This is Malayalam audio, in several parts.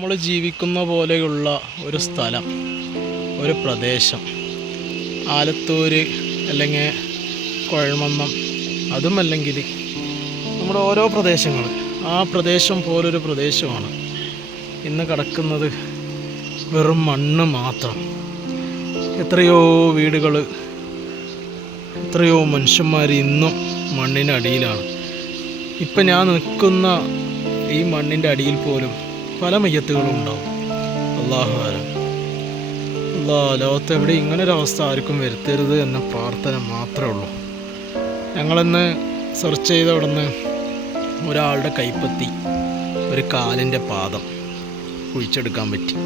നമ്മൾ ജീവിക്കുന്ന പോലെയുള്ള ഒരു സ്ഥലം, ഒരു പ്രദേശം, ആലത്തൂർ അല്ലെങ്കിൽ കുഴൽമന്നം, അതുമല്ലെങ്കിൽ നമ്മുടെ ഓരോ പ്രദേശങ്ങൾ, ആ പ്രദേശം പോലൊരു പ്രദേശമാണ് ഇന്ന് കിടക്കുന്നത്. വെറും മണ്ണ് മാത്രം. എത്രയോ വീടുകൾ, എത്രയോ മനുഷ്യന്മാർ ഇന്നും മണ്ണിനടിയിലാണ്. ഇപ്പം ഞാൻ നിൽക്കുന്ന ഈ മണ്ണിൻ്റെ അടിയിൽ പോലും പല മയ്യത്തുകളും ഉണ്ടാവും. അല്ലാഹു ആലം. ലോകത്തെവിടെ ഇങ്ങനൊരവസ്ഥ ആർക്കും വരുത്തരുത് എന്ന പ്രാർത്ഥന മാത്രമേ ഉള്ളൂ. ഞങ്ങളന്ന് സെർച്ച് ചെയ്ത അവിടെ ഒരാളുടെ കൈപ്പത്തി, ഒരു കാലിൻ്റെ പാദം കുഴിച്ചെടുക്കാൻ പറ്റി.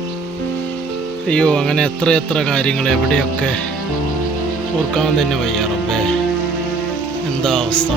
അയ്യോ, അങ്ങനെ എത്ര കാര്യങ്ങൾ എവിടെയൊക്കെ ഓർക്കാൻ തന്നെ വയ്യ റബ്ബേ. എന്താ അവസ്ഥ.